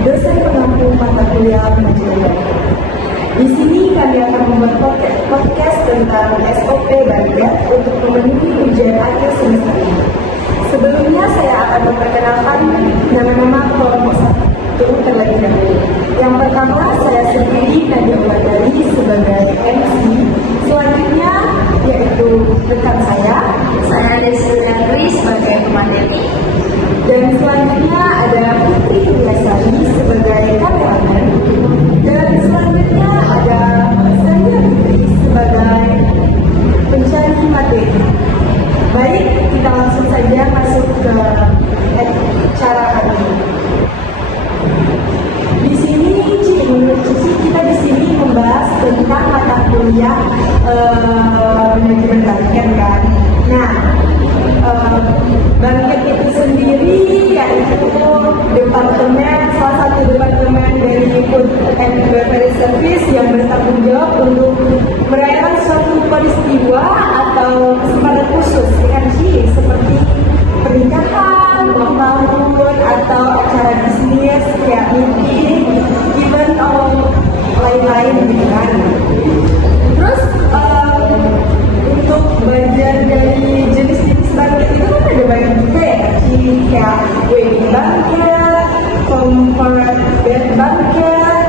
dosen pengampu mata kuliah manajemen. Di sini kami akan membuat podcast tentang SOP Banket untuk memenuhi ujian akhir semester ini. Sebelumnya saya akan memperkenalkan nama-nama kelompok satu terlebih dahulu. Yang pertama saya sendiri Nadia Wulandari sebagai MC. Selanjutnya yaitu rekan saya Desi Wulandari sebagai pemateri. Dan selanjutnya ada Putri Wilasari sebagai kameramen. Dan selanjutnya ada saya Putri sebagai pencari materi. Baik, kita langsung saja masuk ke acara hari ini. Di sini, menurut Cici, kita di sini membahas tentang mata kuliah manajemen banket kan. Nah, banket itu sendiri yaitu departemen, salah satu departemen dari Food and Beverage Service yang bertanggung jawab untuk merayakan suatu peristiwa atau kesempatan khusus, kan sih, seperti pernikahan, ulang tahun, atau acara bisnis kayak meeting, event atau lain-lain gitu kan. Terus untuk bagian dari jenis-jenis banket itu kan ada banyak juga ya, kayak wedding banket, comfort bed banket,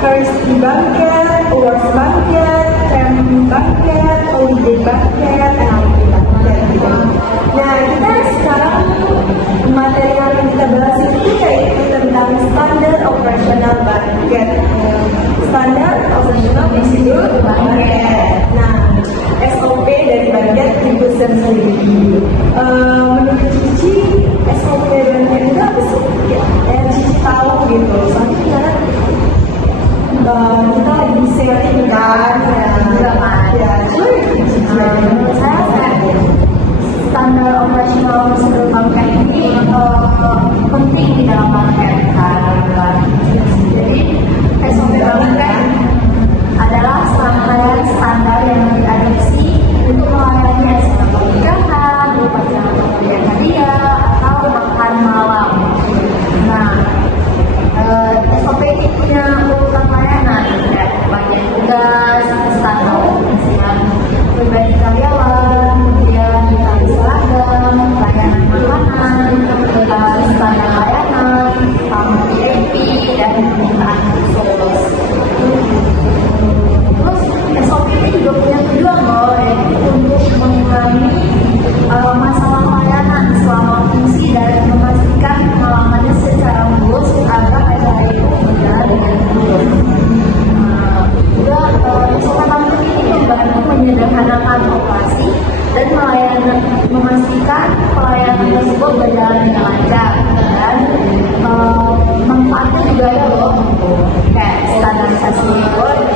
Christy banket, awards banket, camp banket, holiday banket, banket gitu. Nah, kita sekarang materi yang kita bahas itu yaitu tentang standar operasional banket. Standar operasional prosedur banket. Nah, SOP dari banket itu sendiri. Menurut Cici, SOP banket itu apa sih? Yang Cici tahu gitu. Soalnya kita lagi sharing kan, ya, Cici. Menurut saya standar operasional prosedur banket ini penting di dalam banket kan. Jadi SOP banket adalah serangkaian standar yang diadopsi untuk melayani acara pernikahan, upacara pemberian hadiah, atau makan malam. Nah, SOP ini punya urutan layanan, bagian tugas, standar pengisian pribadi karyawan, kemudian tali seragam, layanan makanan, standar layanan, tamu VIP, dan permintaan khusus. Terus SOP ini juga punya tujuan loh, yaitu untuk mengurangi masalah layanan selama fungsi dan memastikan pengalamannya secara mulus agar acara itu berjalan dengan mulus. Juga SOP banket ini membantu menyederhanakan operasi dan memastikan pelayanan tersebut berjalan dengan lancar, dan manfaatnya juga ada loh, kayak standarisasi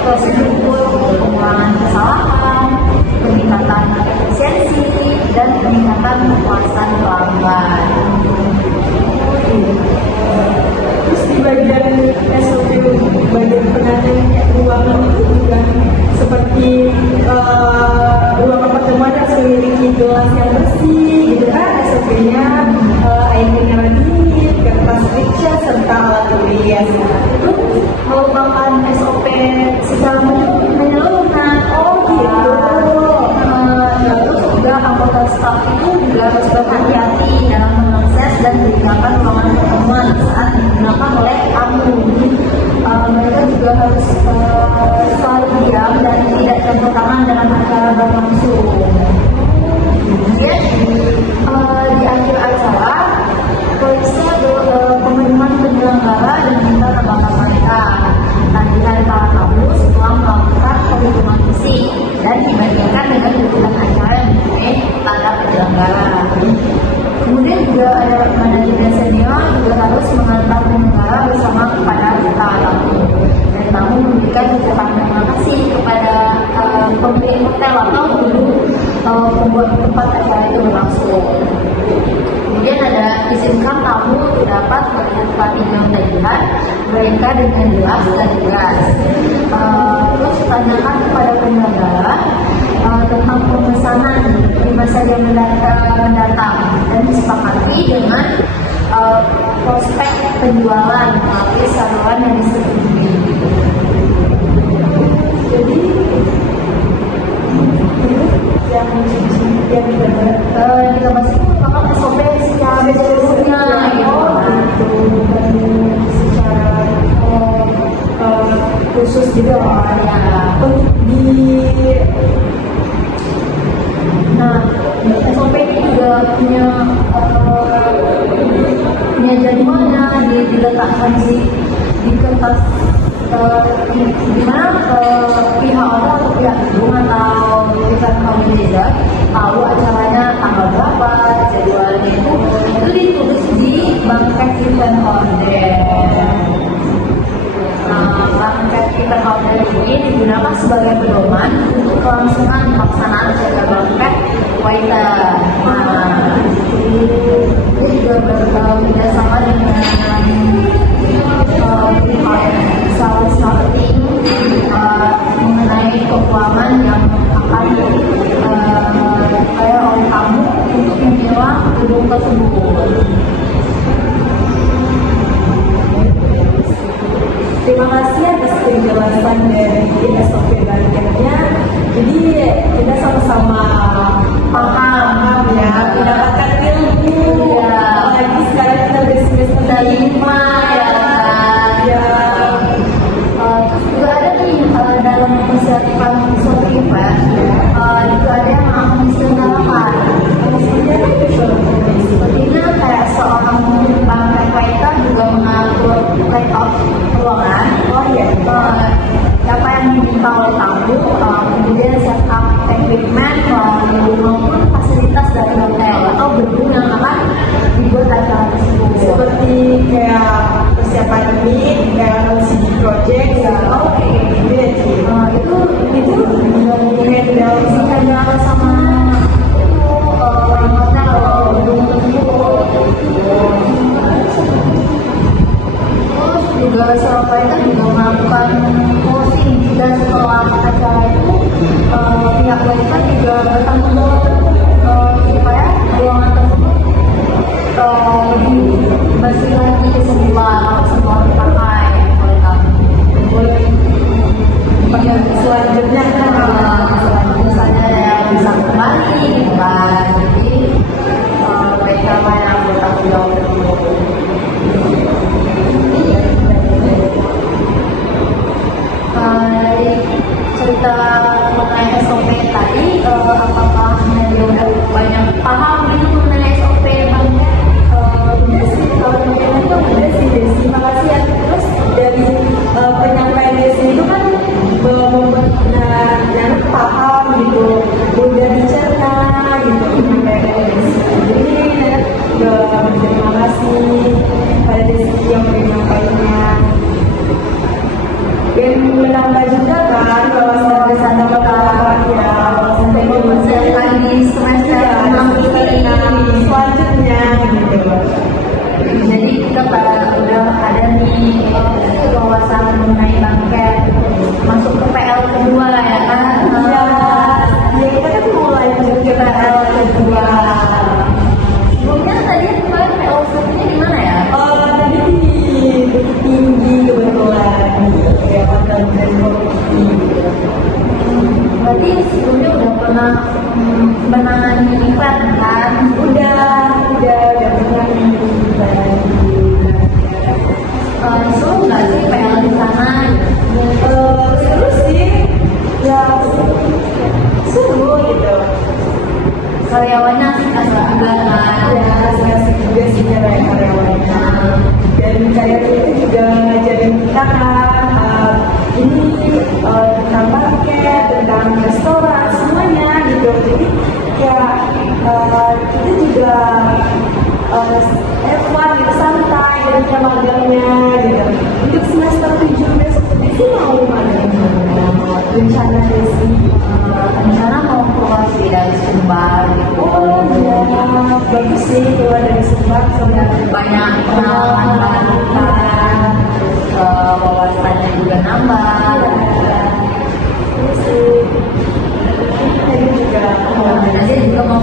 prosedur, pengurangan kesalahan, peningkatan efisiensi, dan peningkatan kepuasan pelanggan. Terus di bagian SOP bagian penanganan ruangan itu juga seperti ruangan pertemuan yang memiliki gelas yang bersih gitu kan, SOP-nya air mineral dingin, kertas picture, serta alat tulis. Itu merupakan SOP secara menyeluruh. Oh gitu. Terus juga anggota staf itu juga harus berhati-hati dalam mengakses dan menggunakan ruangan pertemuan saat digunakan oleh tamu. Mereka juga harus selalu diam dan tidak campur tangan dalam acara berlangsung. Kemudian di akhir acara, polisi pengumuman penyelenggara dan minta tanggapan mereka. Tagihan para tamu setelah melakukan pengumuman fisik dan dibandingkan dengan dokumen acara yang mempunyai tanda penyelenggara. Kemudian juga ada manajemen senior juga harus mengantar penyelenggara bersama kepada para tamu, dan tamu memberikan ucapan terima kasih kepada pemilik hotel atau pembuat tempat acara itu berlangsung. Kemudian ada izinkan tamu untuk dapat melihat tempat tinggal tagihan mereka dengan jelas dan tegas. Terus tanyakan kepada penyelenggara tentang pemesanan masa yang mendatang dan disepakati dengan prospek penjualan melalui saluran yang disetujui. Jadi yang Kita masih merupakan SOP secara seluruhnya, bukan secara khusus juga ya. untuk Nah, SOP ini juga punya jadwalnya diletakkan di kertas di mana pihak orang atau pihak gedung atau pihak organizer tahu acaranya tanggal berapa, jadwalnya itu ditulis di bangkai event order. Bangkai event order ini digunakan sebagai pedoman untuk kelangsungan pelaksanaan jaga bangkai waiter. Ini juga bekerjasama dengan sales marketing mengenai keuangan yang akan dibayar oleh kamu untuk menyewa gedung tersebut. Terima kasih atas penjelasan dari SOP banketnya. Jadi kita sama-sama paham ya, mendapatkan ilmu. Ya. Apalagi sekarang kita udah semester 5 ya. Terus juga ada nih dalam persiapan suatu event juga ada yang akan diselenggarakan. Sepertinya kayak seorang bangkai waiter juga mengatur layout ruangan. Oh iya. Siapa yang diminta oleh tamu, kemudian setup equipment maupun fasilitas dari hotel atau gedung yang akan dibuat acara tersebut. Seperti kayak persiapan ini, kayak LCD project, Ya, oke. gitu ya Ci. Itu Handle dihandle sama orang hotel atau gedung tersebut. Terus juga siapa itu juga melakukan posting, dan setelah acara itu pihak waiter juga bertanggung jawab supaya ruangan tersebut lebih bersih lagi, semua dipakai oleh kami. selanjutnya Misalnya yang bisa kembali gitu kan, jadi mereka yang bertanggung jawab dari cerita mengenai SOP tadi, apakah Nadia udah banyak paham gitu mengenai SOP banget? udah sih, kalau teman-teman tuh udah sih Desi. Terima kasih ya. Terus dari penyampaian Desi itu kan membuat Nana paham gitu, udah dicerna gitu penyampaian Desi. Jadi Nana juga berterima kasih pada Desi yang menyampaikannya. Dan menambah juga kan wawasan Nana pengalaman ya, sampai Lagi di semester 6 ini. selanjutnya gitu. Jadi kita udah ada nih wawasan mengenai bangket masuk ke PL kedua ya kan? Ya, kita kan mulai lanjut ke PL kedua. Sebelumnya tadi kemarin PL satunya di mana ya? Tadi di Bukit Tinggi kebetulan, ya hotel dan Bukit Tinggi. Berarti sebelumnya udah pernah menangani event kan? Udah pernah menunjukkan. Seru nggak sih PL di sana? Seru sih, ya seru gitu. Karyawannya asik-asik juga kan? Ya, asik-asik juga sih karyawannya. Dan karyawan itu juga ngajarin kita kan, ini tentang market, tentang restoran, semuanya gitu. Jadi ya kita juga F1 gitu, santai dan magangnya gitu. Untuk semester 7 besok Desi mau mana rencana Desi? Rencana mau keluar sih dari Sumbar gitu. Oh ya, bagus sih keluar dari Subang sama Banyak pengalaman baru kan, wawasannya juga nambah. Terus sih tadi juga Nanti juga mau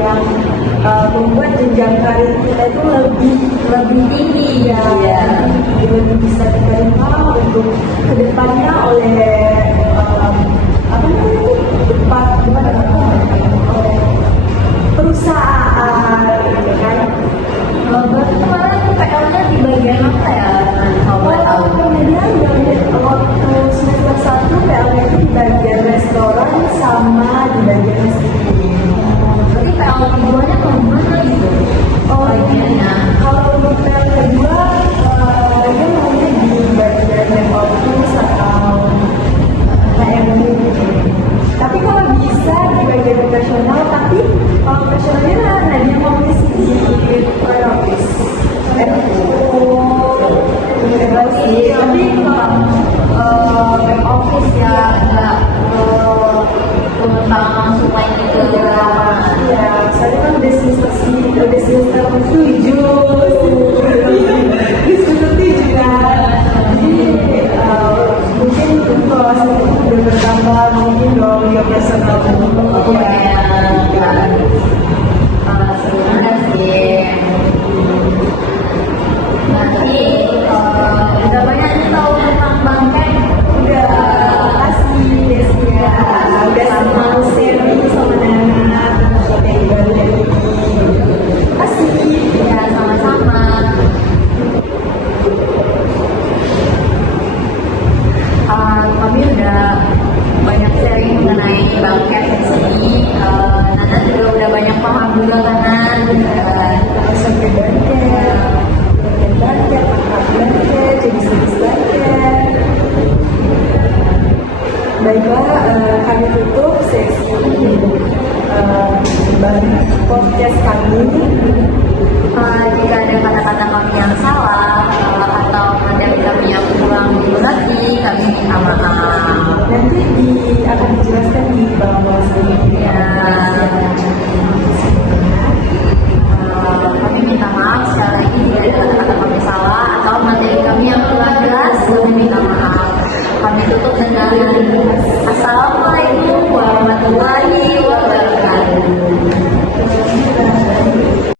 yang membuat jenjang karir kita itu lebih tinggi ya. Iya. Lebih bisa diterima untuk kedepannya oleh apa namanya itu oleh perusahaan gitu kan. Berarti kemarin PL-nya di bagian apa ya? Kalau boleh tahu. Kemudian waktu semester 1 PL-nya itu di bagian restoran sama di bagian restoran. Berarti PL keduanya